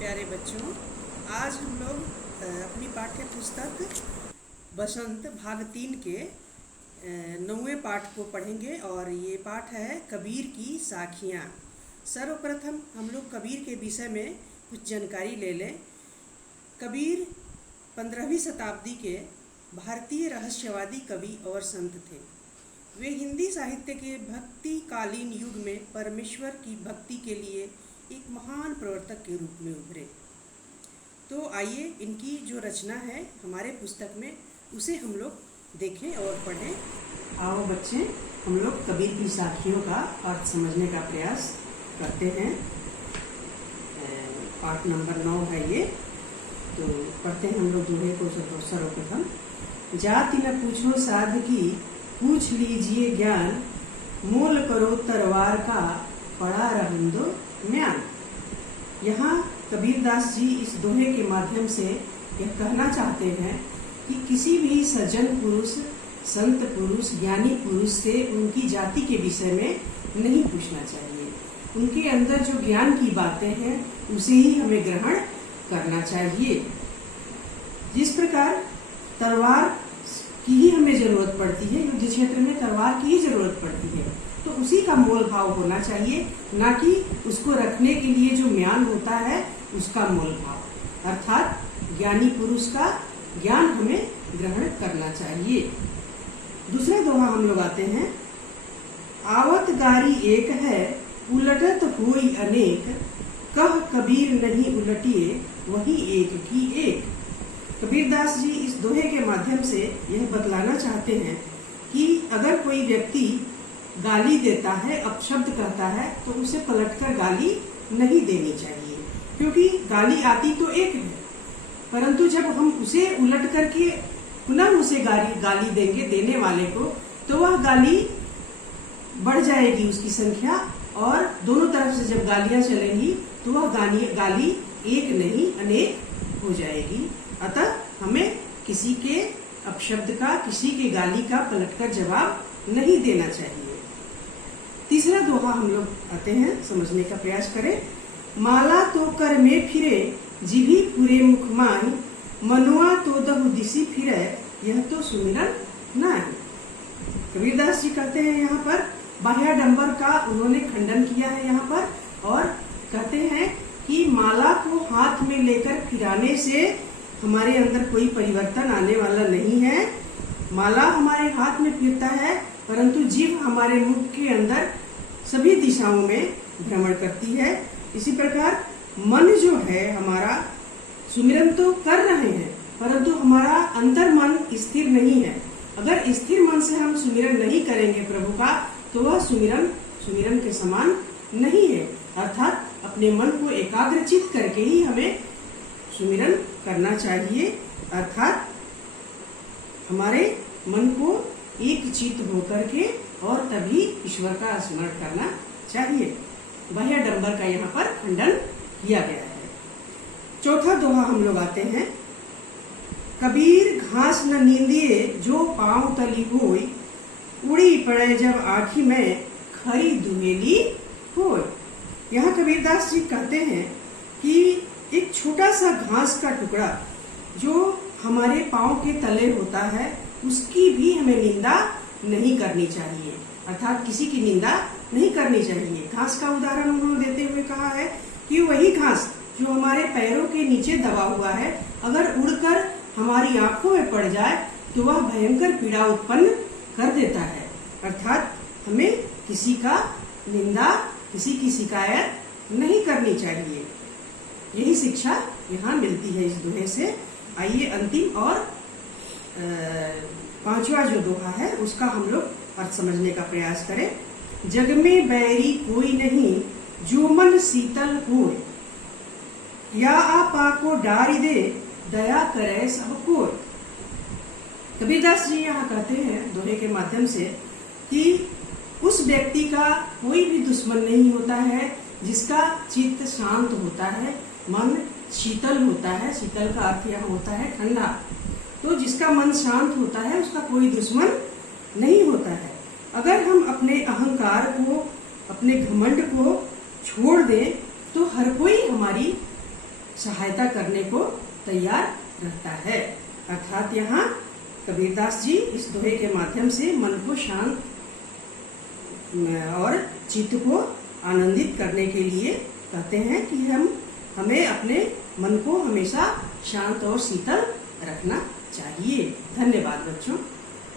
प्यारे बच्चों, आज हम लोग अपनी पाठ्य पुस्तक बसंत भाग 3 के 9वें पाठ को पढ़ेंगे और ये पाठ है कबीर की साखियाँ। सर्वप्रथम हम लोग कबीर के विषय में कुछ जानकारी ले लें। कबीर 15वीं शताब्दी के भारतीय रहस्यवादी कवि और संत थे। वे हिंदी साहित्य के भक्तिकालीन युग में परमेश्वर की भक्ति के लिए एक महान प्रवर्तक के रूप में उभरे। तो आइए इनकी जो रचना है हमारे पुस्तक में उसे हम लोग देखें और पढ़ें। आओ बच्चे, हम लोग कबीर की साखियों का अर्थ समझने का प्रयास करते हैं। पाठ नंबर 9 है ये, तो पढ़ते हैं हम लोग दोहे को सर्वप्रथम। जाति न पूछो साधकी, पूछ लीजिए ज्ञान, मोल करो तरवार का, पड़ा रहन दो म्यान। यहाँ कबीरदास जी इस दोहे के माध्यम से यह कहना चाहते हैं कि किसी भी सज्जन पुरुष, संत पुरुष, ज्ञानी पुरुष से उनकी जाति के विषय में नहीं पूछना चाहिए। उनके अंदर जो ज्ञान की बातें हैं उसे ही हमें ग्रहण करना चाहिए। जिस प्रकार तलवार की ही हमें जरूरत पड़ती है, युद्ध क्षेत्र में तलवार की ही जरूरत पड़ती है, तो उसी का मोल भाव होना चाहिए, ना कि उसको रखने के लिए जो म्यान होता है उसका मोल भाव। अर्थात ज्ञानी पुरुष का ज्ञान हमें ग्रहण करना चाहिए। दूसरा दोहा हम लोग आते हैं। आवत गारी एक है, उलटत होई अनेक, कह कबीर नहीं उलटिए, वही एक की एक। कबीरदास जी इस दोहे के माध्यम से यह बतलाना चाहते हैं कि अगर कोई व्यक्ति गाली देता है, अपशब्द कहता है, तो उसे पलटकर गाली नहीं देनी चाहिए, क्योंकि गाली आती तो एक है, परंतु जब हम उसे उलट करके पुनः उसे गाली देंगे देने वाले को, तो वह गाली बढ़ जाएगी उसकी संख्या, और दोनों तरफ से जब गालियां चलेंगी तो वह गाली एक नहीं अनेक हो जाएगी। अतः हमें किसी के अपशब्द का, किसी के गाली का पलटकर जवाब नहीं देना चाहिए। तीसरा दोहा हम लोग आते हैं, समझने का प्रयास करें। माला तो कर में फिरे, जिभी पूरे मुखमाई, मनुआ तो दहु दिसी फिरे, यह तो सुमिरन नहीं। कबीरदास जी कहते हैं यहाँ पर बाह्याडंबर का उन्होंने खंडन किया है यहाँ पर, और कहते हैं कि माला को हाथ में लेकर फिराने से हमारे अंदर कोई परिवर्तन आने वाला नहीं है। माला हमारे हाथ में फिरता है, परंतु जीभ हमारे मुख के अंदर सभी दिशाओं में भ्रमण करती है। इसी प्रकार मन जो है हमारा, सुमिरन तो कर रहे हैं, परंतु हमारा अंतर मन स्थिर नहीं है। अगर स्थिर मन से हम सुमिरन नहीं करेंगे प्रभु का, तो वह सुमिरन के समान नहीं है। अर्थात अपने मन को एकाग्रचित करके ही हमें सुमिरन करना चाहिए। अर्थात हमारे मन को एक चित्त होकर के और तभी ईश्वर का स्मरण करना चाहिए। बाह्याडंबर का यहाँ पर खंडन किया गया है। चौथा दोहा हम लोग आते हैं। कबीर घास न नींदिए, जो पांव तली होई, उड़ी पड़े जब आँखी में, खरी दुहेली होई। यहाँ कबीरदास जी कहते हैं कि एक छोटा सा घास का टुकड़ा जो हमारे पांव के तले होता है, उसकी भी हमें निंदा नहीं करनी चाहिए। अर्थात किसी की निंदा नहीं करनी चाहिए। घास का उदाहरण उन्होंने देते हुए कहा है कि वही घास जो हमारे पैरों के नीचे दबा हुआ है, अगर उड़कर हमारी आंखों में पड़ जाए तो वह भयंकर पीड़ा उत्पन्न कर देता है। अर्थात हमें किसी का निंदा, किसी की शिकायत नहीं करनी चाहिए। यही शिक्षा यहाँ मिलती है इस दोहे से। आइए अंतिम और पांचवा जो दोहा है उसका हम लोग अर्थ समझने का प्रयास करें। जग में बैरी कोई नहीं, जो मन शीतल होए, या आपा को डारी दे, दया करे सब कोई। कबीरदास जी यहाँ कहते हैं दोहे के माध्यम से कि उस व्यक्ति का कोई भी दुश्मन नहीं होता है जिसका चित्त शांत होता है, मन शीतल होता है। शीतल का अर्थ यहाँ होता है ठंडा। तो जिसका मन शांत होता है उसका कोई दुश्मन नहीं होता है। अगर हम अपने अहंकार को, अपने घमंड को छोड़ दें तो हर कोई हमारी सहायता करने को तैयार रहता है। अर्थात यहाँ कबीरदास जी इस दोहे के माध्यम से मन को शांत और चित्त को आनंदित करने के लिए कहते हैं कि हमें अपने मन को हमेशा शांत और शीतल रखना चाहिए। धन्यवाद बच्चों।